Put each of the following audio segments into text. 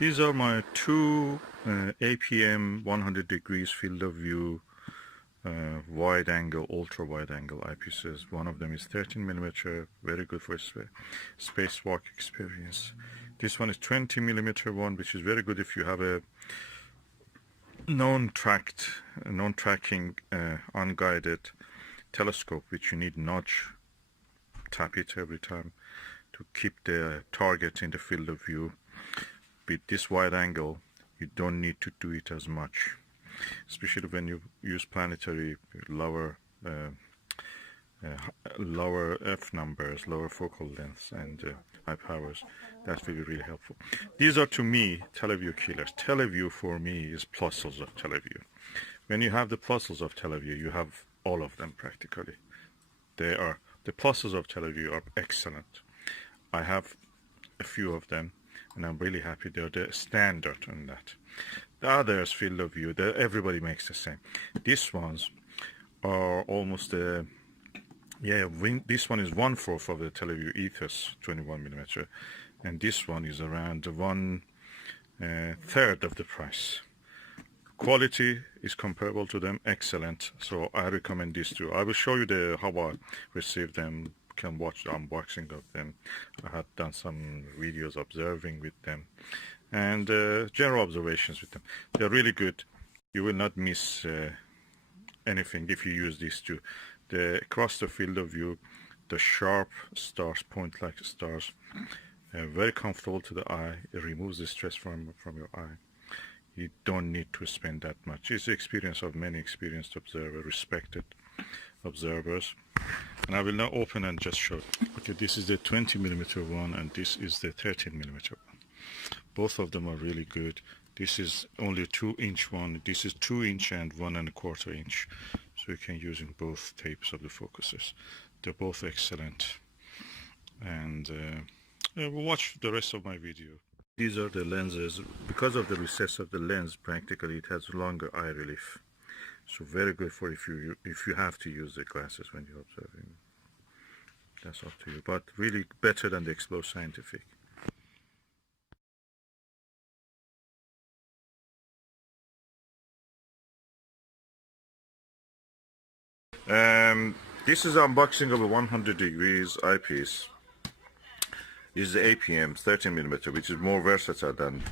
These are my two APM 100 degrees field of view wide angle, ultra wide angle eyepieces. One of them is 13mm, very good for spacewalk experience. This one is 20mm one, which is very good if you have a non-tracking unguided telescope, which you need nudge, tap it every time to keep the target in the field of view. With this wide angle, you don't need to do it as much, especially when you use planetary lower f numbers, lower focal lengths, and high powers. That will be really helpful. These are, to me, Televue-Killers. Televue for me is Plossls of Televue. When you have the Plossls of Televue, you have all of them practically. The Plossls of Televue are excellent. I have a few of them, and I'm really happy. They're the standard on that. The others, field of view, everybody makes the same. These ones are almost this one is 1/4 of the Televue Ethos 21mm, and this one is around 1/3 of the price. Quality is comparable to them, excellent. So I recommend these two. I will show you how I received them. You can watch the unboxing of them. I had done some videos observing with them, and general observations with them. They're really good. You will not miss anything if you use these two. Across the field of view, the sharp stars, point like stars, very comfortable to the eye. It removes the stress from your eye. You don't need to spend that much. It's the experience of many experienced observers, respected observers. And I will now open and just show. Okay, this is the 20mm one, and this is the 13mm one. Both of them are really good. This is only a 2-inch one. This is 2-inch and 1¼ inch. So you can use in both tapes of the focuses. They're both excellent. And we'll watch the rest of my video. These are the lenses. Because of the recess of the lens, practically it has longer eye relief. So very good for if you have to use the glasses when you're observing. That's up to you. But really better than the Explore Scientific. This is unboxing of a 100 degrees eyepiece. This is the APM 13mm, which is more versatile than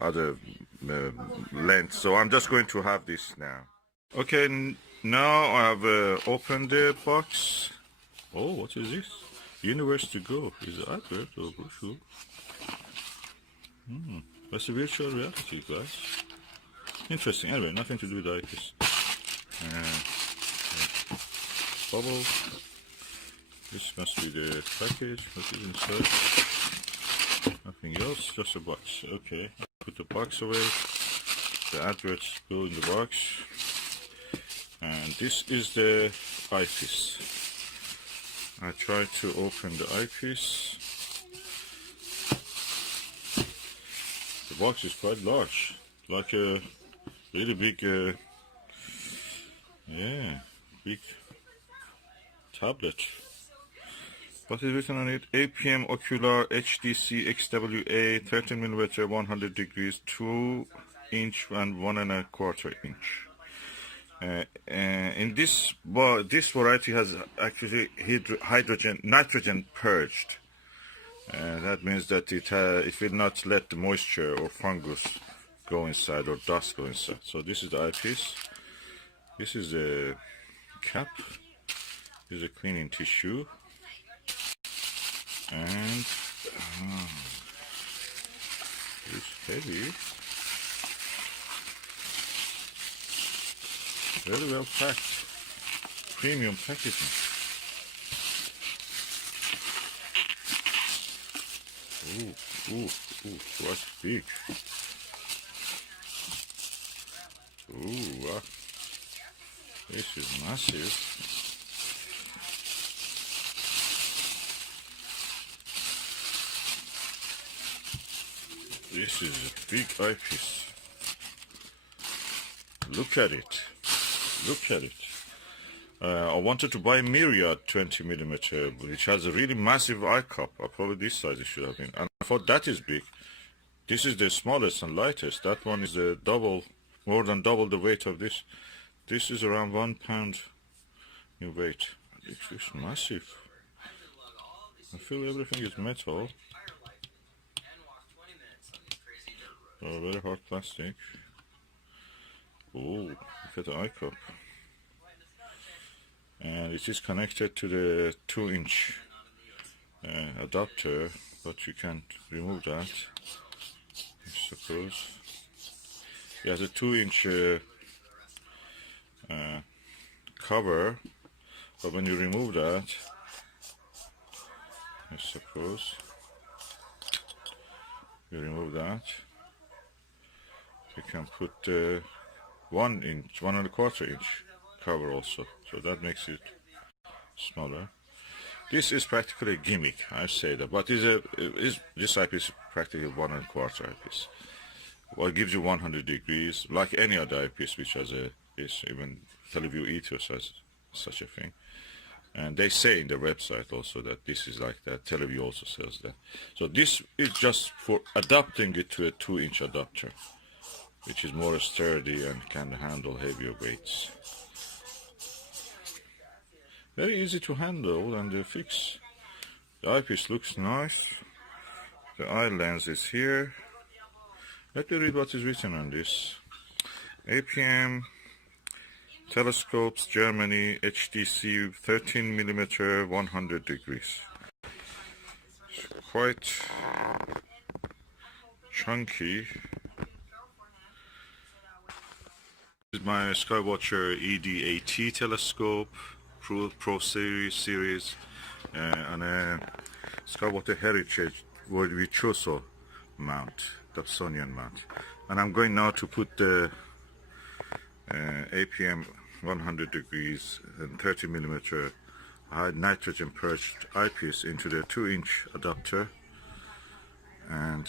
other lengths. So I'm just going to have this now. Okay, now I have opened the box. Oh, what is this? Universe to Go. Is it advert or brochure? That's a virtual reality, guys. Interesting. Anyway, nothing to do with the eyepiece. Bubble. This must be the package. What is inside? Nothing else, just a box. Okay, put the box away. The adverts go in the box. And this is the eyepiece. I try to open the eyepiece. The box is quite large, like a really big, big tablet. What is written on it? APM Ocular HDC XWA 13mm 100 degrees 2-inch and 1¼ inch. In this variety has actually nitrogen purged. That means that it will not let the moisture or fungus go inside or dust go inside. So this is the eyepiece. This is the cap. This is a cleaning tissue. And it's heavy. Very well packed. Premium packaging. Ooh, quite big. Ooh, this is massive. This is a big eyepiece. Look at it. Look at it. I wanted to buy a Myriad 20mm, which has a really massive eye cup. Probably this size it should have been. And I thought that is big. This is the smallest and lightest. That one is the double, more than double the weight of this. This is around 1 pound in weight. It's massive. I feel everything is metal. Oh, very hard plastic. Oh, look at the eye cup. And it is connected to the 2-inch adapter, but you can remove that, I suppose. It has a 2-inch cover, but when you remove that, I suppose, you remove that, you can put 1 inch, 1¼ inch cover also, so that makes it smaller. This is practically a gimmick, I say that, but this eyepiece is practically 1¼ eyepiece. Well, it gives you 100 degrees, like any other eyepiece which has even Televue Ethos has such a thing. And they say in their website also that this is like that. Televue also sells that. So this is just for adapting it to a 2-inch adapter, which is more sturdy and can handle heavier weights. Very easy to handle and fix. The eyepiece looks nice. The eye lens is here. Let me read what is written on this. APM Telescopes, Germany, HDC 13mm, 100 degrees. It's quite chunky. This is my Skywatcher ED-AT telescope, Pro series, and a Skywatcher Heritage Virtuoso mount, Dobsonian mount. And I'm going now to put the APM 100 degrees and 30mm high nitrogen purged eyepiece into the 2-inch adapter, and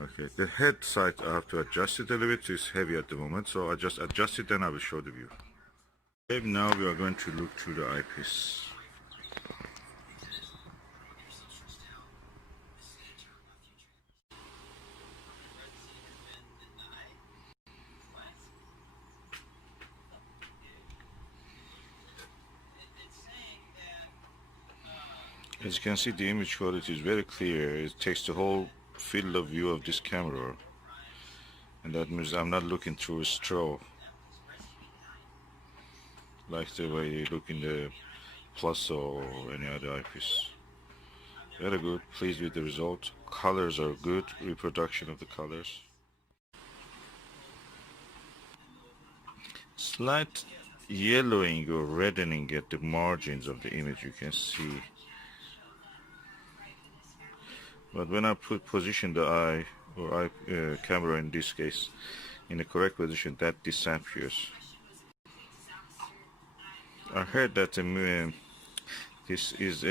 okay, the head side I have to adjust it a little bit. It's heavy at the moment, so I just adjust it, then I will show the view. Okay, now we are going to look through the eyepiece. As you can see, the image quality is very clear. It takes the whole field of view of this camera, and that means I'm not looking through a straw like the way you look in the Plossl or any other eyepiece. Very good, pleased with the result. Colors are good, reproduction of the colors. Slight yellowing or reddening at the margins of the image, you can see. But when I position the eye or camera in this case in the correct position, that disappears. I heard that this is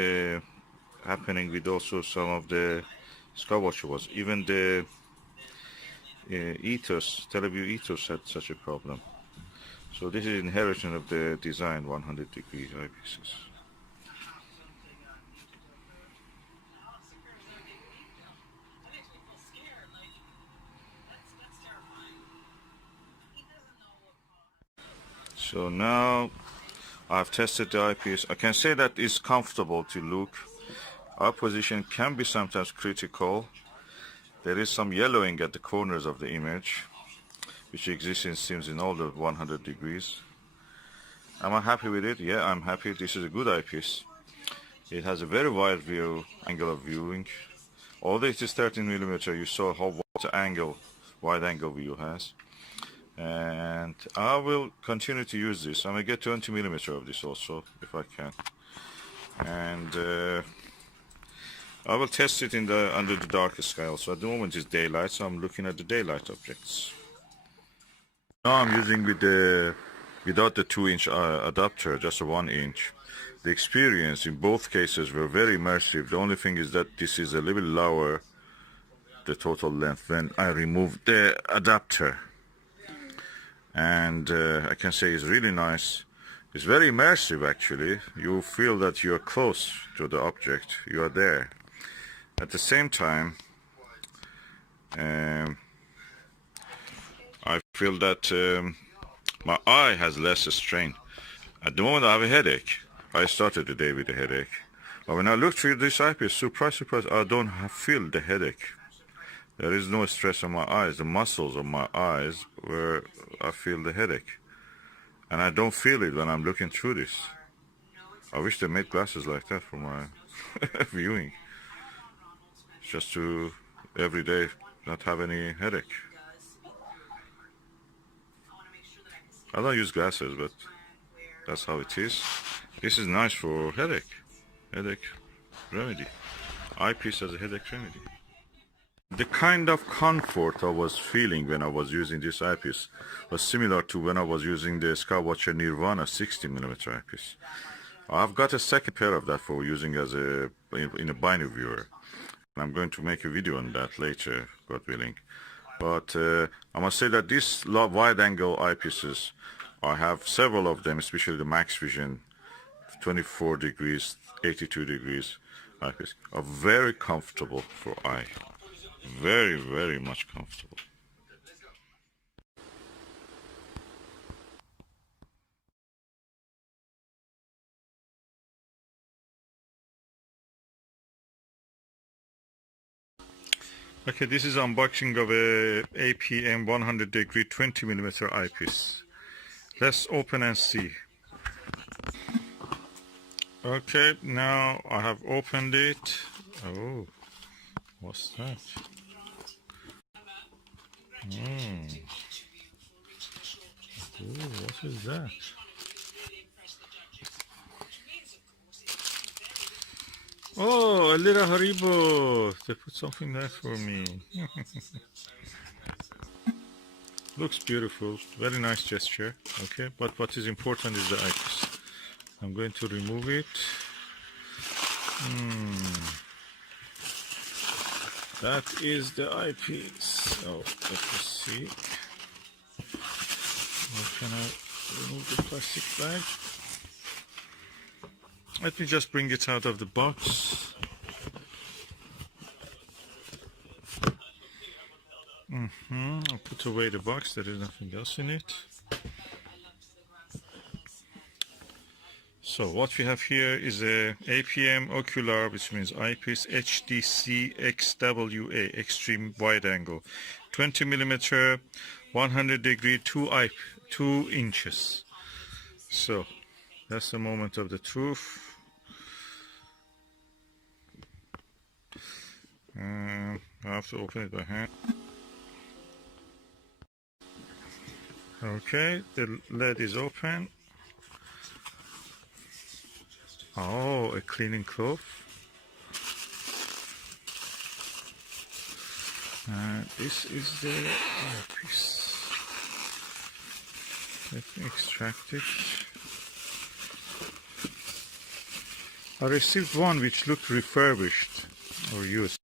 happening with also some of the Skywatcher was. Even the ethos, Televue Ethos had such a problem. So this is inheritance of the design 100 degree eyepieces. So now I've tested the eyepiece. I can say that it's comfortable to look. Eye position can be sometimes critical. There is some yellowing at the corners of the image, which exists in seems in all the 100 degrees. Am I happy with it? Yeah, I'm happy. This is a good eyepiece. It has a very wide view, angle of viewing. Although it is 13mm, you saw how wide angle view has. And I will continue to use this. I'm gonna get 20mm of this also if I can, and I will test it in under the darkest sky also. At the moment it's daylight, so I'm looking at the daylight objects. Now I'm using without the 2-inch adapter, just a 1-inch. The experience in both cases were very immersive. The only thing is that this is a little lower, the total length, when I removed the adapter. And I can say it's really nice. It's very immersive actually. You feel that you're close to the object, you are there. At the same time, I feel that my eye has less strain. At the moment I have a headache. I started the day with a headache. But when I look through this eyepiece, surprise, surprise, I don't feel the headache. There is no stress on my eyes, the muscles of my eyes where I feel the headache. And I don't feel it when I'm looking through this. I wish they made glasses like that for my viewing. Just to, every day, not have any headache. I don't use glasses, but that's how it is. This is nice for headache remedy. Eyepiece as a headache remedy. The kind of comfort I was feeling when I was using this eyepiece was similar to when I was using the Skywatcher Nirvana 60mm eyepiece. I've got a second pair of that for using as in a binary viewer. I'm going to make a video on that later, God willing. But I must say that these wide-angle eyepieces, I have several of them, especially the Max Vision 24 degrees, 82 degrees eyepiece, are very comfortable for eye. Very, very much comfortable. Okay, this is unboxing of a APM 100 degree 20mm eyepiece. Let's open and see. Okay, now I have opened it. Oh, what's that? Ooh, what is that? Oh, a little Haribo. They put something there for me. Looks beautiful. Very nice gesture. Okay, but what is important is the eyepiece. I'm going to remove it. That is the eyepiece. Oh, let me see. How can I remove the plastic bag? Let me just bring it out of the box. I'll put away the box. There is nothing else in it. So what we have here is a APM Ocular, which means Eyepiece HDC XWA, extreme wide angle, 20mm, 100 degree, 2 inches. So that's the moment of the truth. I have to open it by hand. Okay, the lid is open. Oh, a cleaning cloth. This is the eyepiece. Let me extract it. I received one which looked refurbished or used,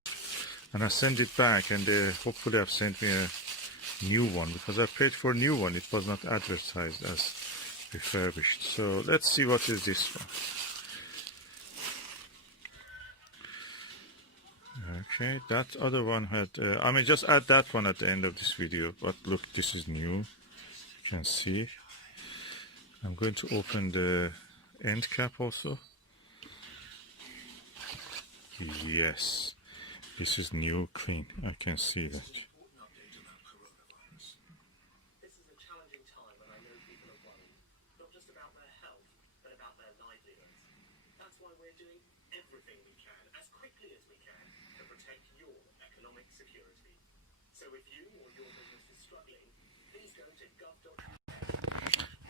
and I sent it back, and they hopefully have sent me a new one, because I paid for a new one. It was not advertised as refurbished. So let's see what is this one. Okay, that other one had I may just add that one at the end of this video, but look, this is new. You can see. I'm going to open the end cap also. Yes, this is new, clean. I can see that.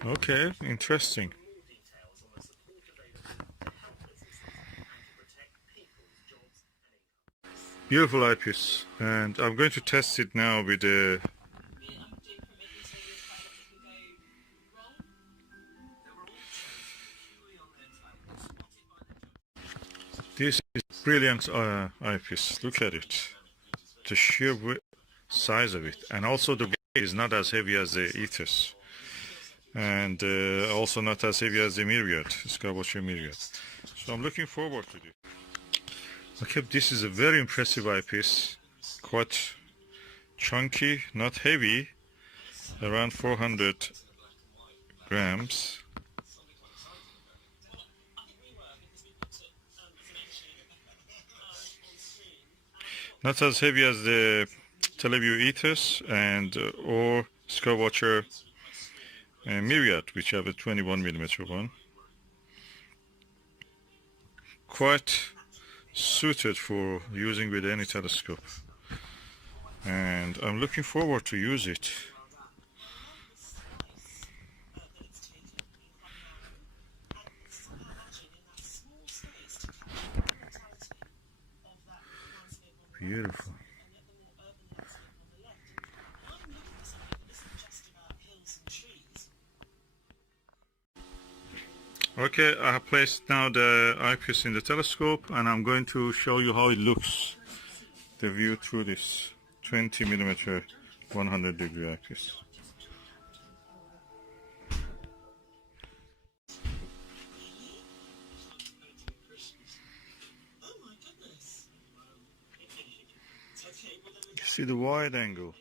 Okay, interesting. Beautiful eyepiece, and I'm going to test it now with the this is brilliant eyepiece. Look at it, the sheer size of it, and also the weight is not as heavy as the ethos, and also not as heavy as the Myriad, Skywatcher Myriad. So I'm looking forward to this. Okay, this is a very impressive eyepiece, quite chunky, not heavy, around 400 grams. Not as heavy as the Televue ethos and or Skywatcher Myriad, which have a 21mm one. Quite suited for using with any telescope, and I'm looking forward to use it. Beautiful. Okay, I have placed now the eyepiece in the telescope, and I'm going to show you how it looks, the view through this 20mm 100-degree eyepiece. You see the wide angle.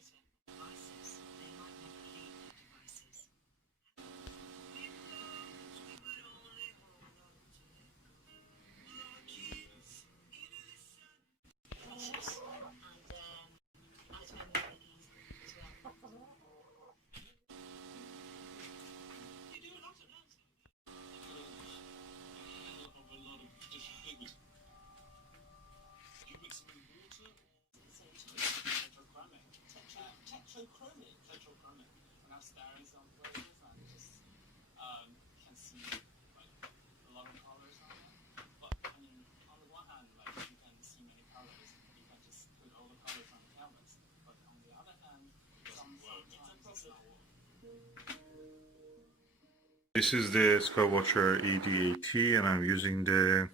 This is the Skywatcher ED80, and I'm using the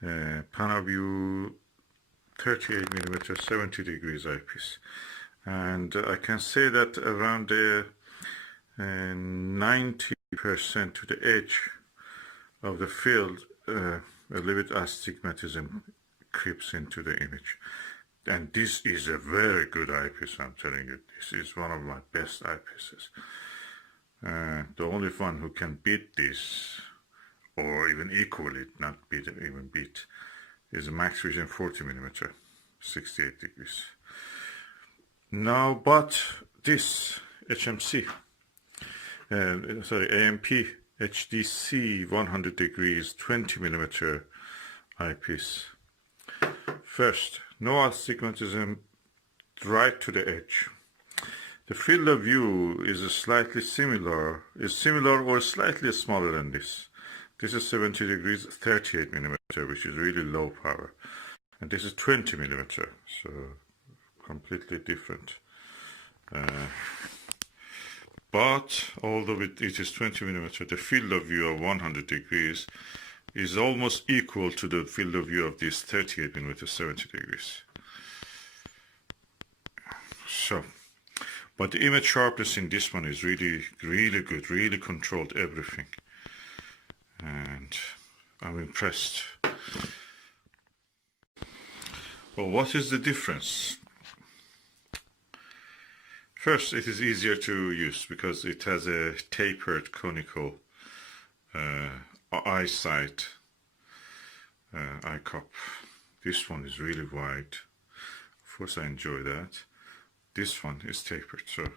Televue 38mm 70 degrees eyepiece, and I can say that around the 90% to the edge of the field, a little bit astigmatism creeps into the image. And this is a very good eyepiece, I'm telling you. This is one of my best eyepieces. The only one who can beat this, or even equal it, not beat, even beat, is a Max Vision 40mm, 68 degrees. Now, but this HMC, AMP HDC 100 degrees 20mm eyepiece. First, no astigmatism right to the edge. The field of view is slightly similar, or slightly smaller than this. This is 70 degrees 38mm, which is really low power, and this is 20mm, so completely different. But although it is 20mm, the field of view of 100 degrees is almost equal to the field of view of this 38mm 70 degrees. So, but the image sharpness in this one is really good, really controlled everything, and I'm impressed. Well, what is the difference? First, it is easier to use because it has a tapered conical eyesight eye cup. This one is really wide. Of course, I enjoy that. This one is tapered, so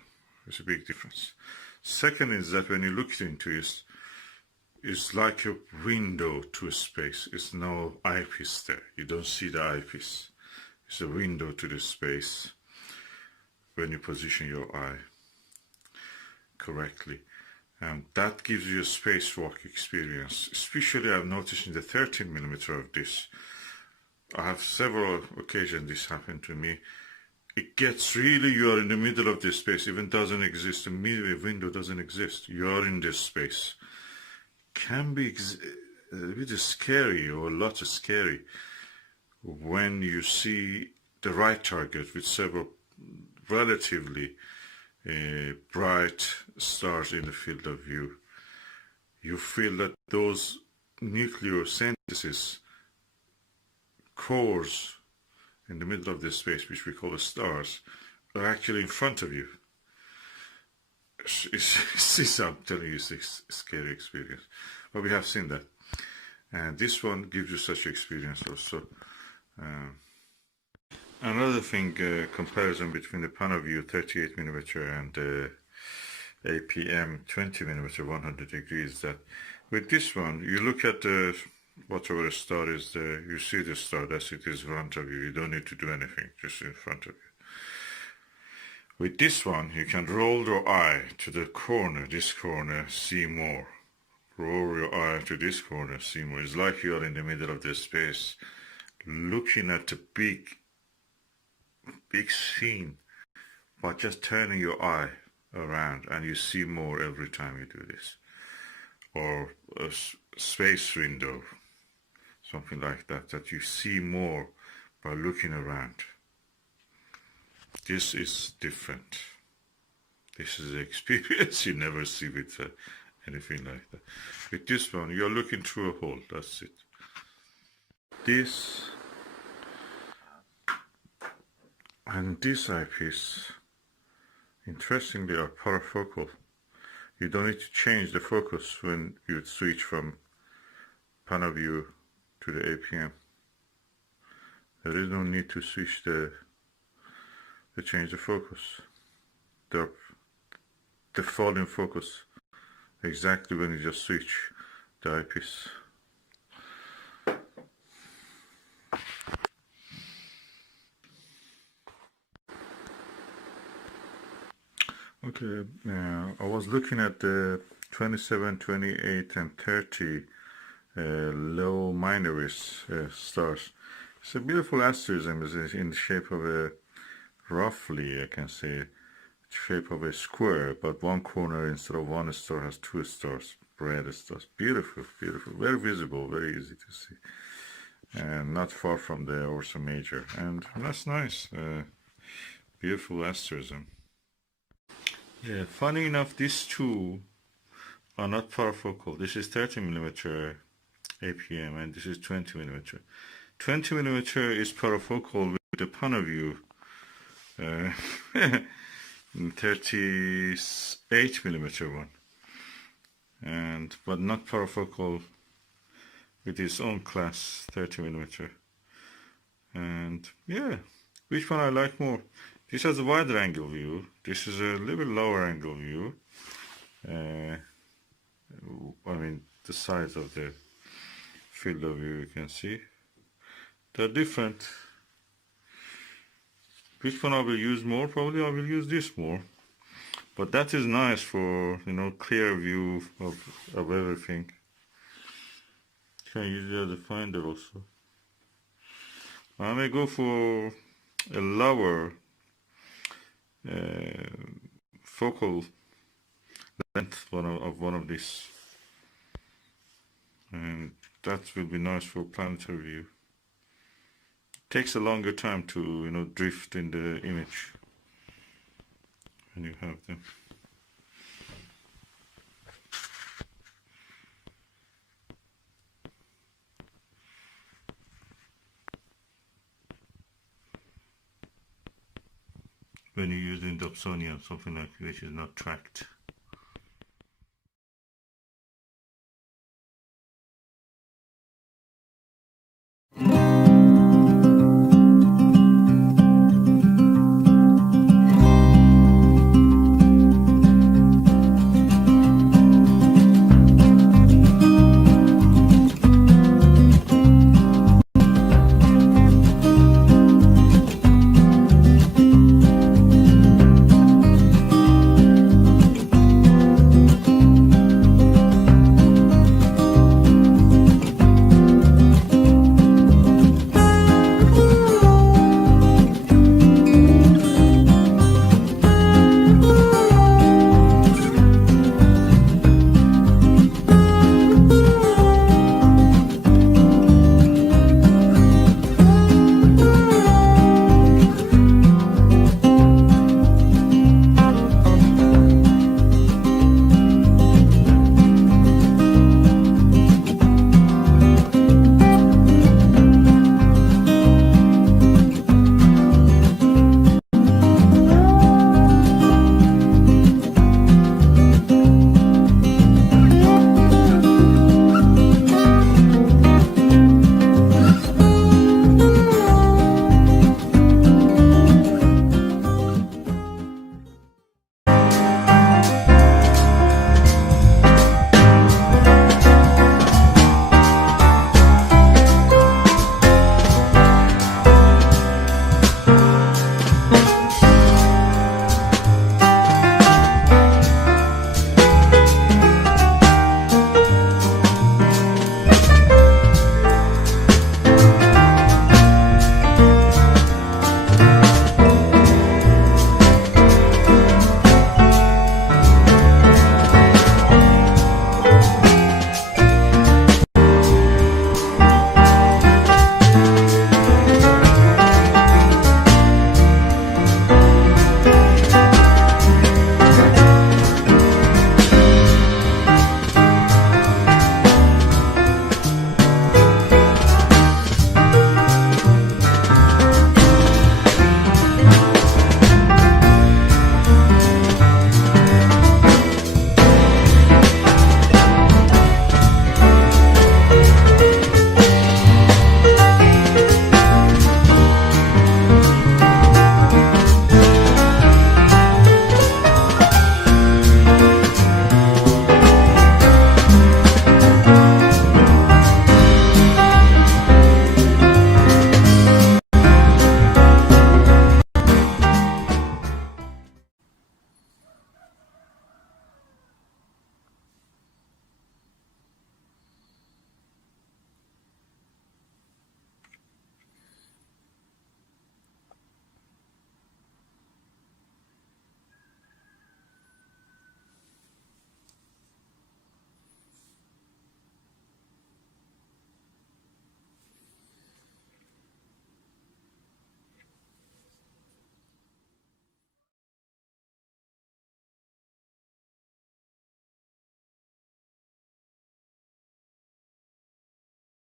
there's a big difference. Second is that when you look into it, it's like a window to a space. It's no eyepiece there. You don't see the eyepiece. It's a window to the space when you position your eye correctly. And that gives you a spacewalk experience. Especially I've noticed in the 13mm of this. I have several occasions this happened to me. It gets really, you are in the middle of this space, even doesn't exist, a window doesn't exist, you are in this space. Can be a bit scary, or a lot of scary, when you see the right target with several relatively bright stars in the field of view. You feel that those nuclear synthesis cores in the middle of this space, which we call the stars, are actually in front of you. I'm telling you, it's a scary experience. But we have seen that. And this one gives you such experience also. Another thing, comparison between the Televue 38mm and the APM 20mm 100 degrees, that with this one, you look at the whatever the star is there, you see the star, that's it, is in front of you. You don't need to do anything, just in front of you. With this one, you can roll your eye to the corner, this corner, see more. Roll your eye to this corner, see more. It's like you are in the middle of the space, looking at the big scene, but just turning your eye around and you see more every time you do this. Or a space window, something like that, that you see more by looking around. This is different. This is an experience you never see with anything like that. With this one, you're looking through a hole, that's it. This and this eyepiece, interestingly, are parafocal. You don't need to change the focus when you switch from Televue to the APM. There is no need to switch to change the focus. They fall in focus exactly when you just switch the eyepiece. Okay, I was looking at the 27, 28 and 30 low minoris stars. It's a beautiful asterism. It's in the shape of a, roughly I can say, shape of a square, but one corner instead of one star has two stars, red stars. Beautiful, beautiful, very visible, very easy to see, and not far from the Ursa Major, and that's nice. Beautiful asterism. Yeah, funny enough, these two are not parafocal. This is 30mm APM and this is 20mm. 20mm is parafocal with the Televue 38mm one, but not parafocal with its own class 30mm. And yeah, which one I like more? This has a wider angle view. This is a little bit lower angle view. I mean, the size of the field of view, you can see. They're different. Which one I will use more? Probably I will use this more. But that is nice for, you know, clear view of everything. You can use the other finder also. I may go for a lower focal length of one of these, and that will be nice for planetary view. Takes a longer time to, you know, drift in the image when you have them. When you're using Dobsonian, something like which is not tracked.